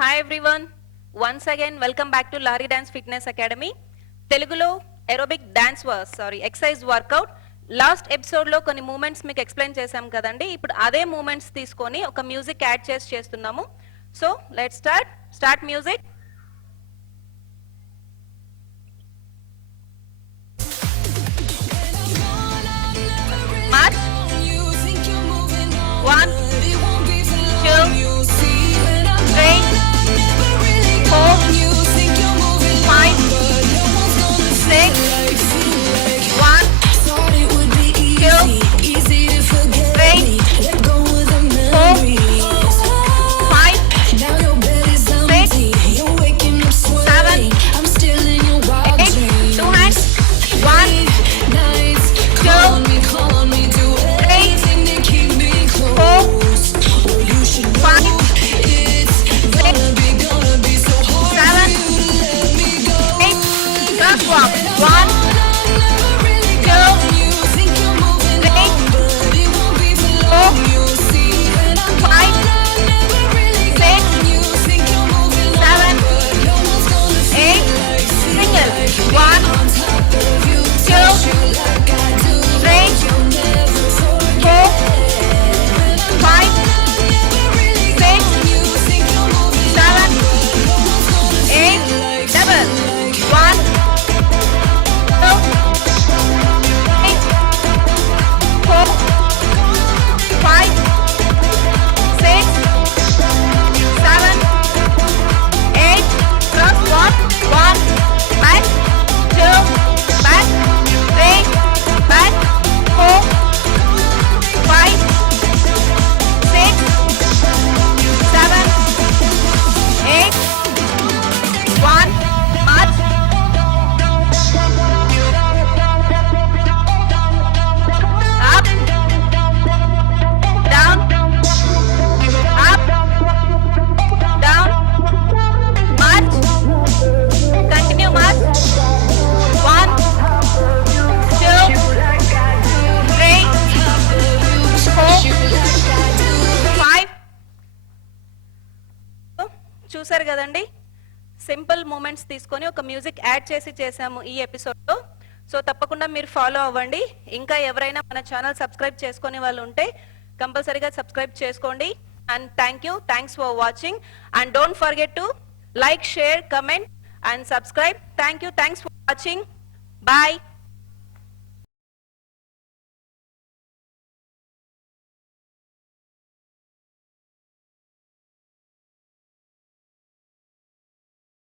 Hi everyone. Once again, welcome back to Lahari Dance Fitness Academy. Telugulo aerobic dance exercise workout. Last ఎపిసోడ్లో కొన్ని మూమెంట్స్ మీకు ఎక్స్ప్లెయిన్ చేశాం కదండి. ఇప్పుడు అదే మూమెంట్స్ తీసుకొని ఒక మ్యూజిక్ యాడ్ చేస్తున్నాము. So let's start music. March 1 2 3 4 5 6 1 చూసారు కదండి, సింపుల్ మూమెంట్స్ తీసుకొని ఒక మ్యూజిక్ యాడ్ చేసాము ఈ ఎపిసోడ్లో. సో తప్పకుండా మీరు ఫాలో అవ్వండి. ఇంకా ఎవరైనా మన ఛానల్ సబ్స్క్రైబ్ చేసుకునే వాళ్ళు ఉంటే కంపల్సరీగా సబ్స్క్రైబ్ చేసుకోండి. And thanks for watching. And don't forget to like, share, comment and subscribe. Thanks for watching. Bye.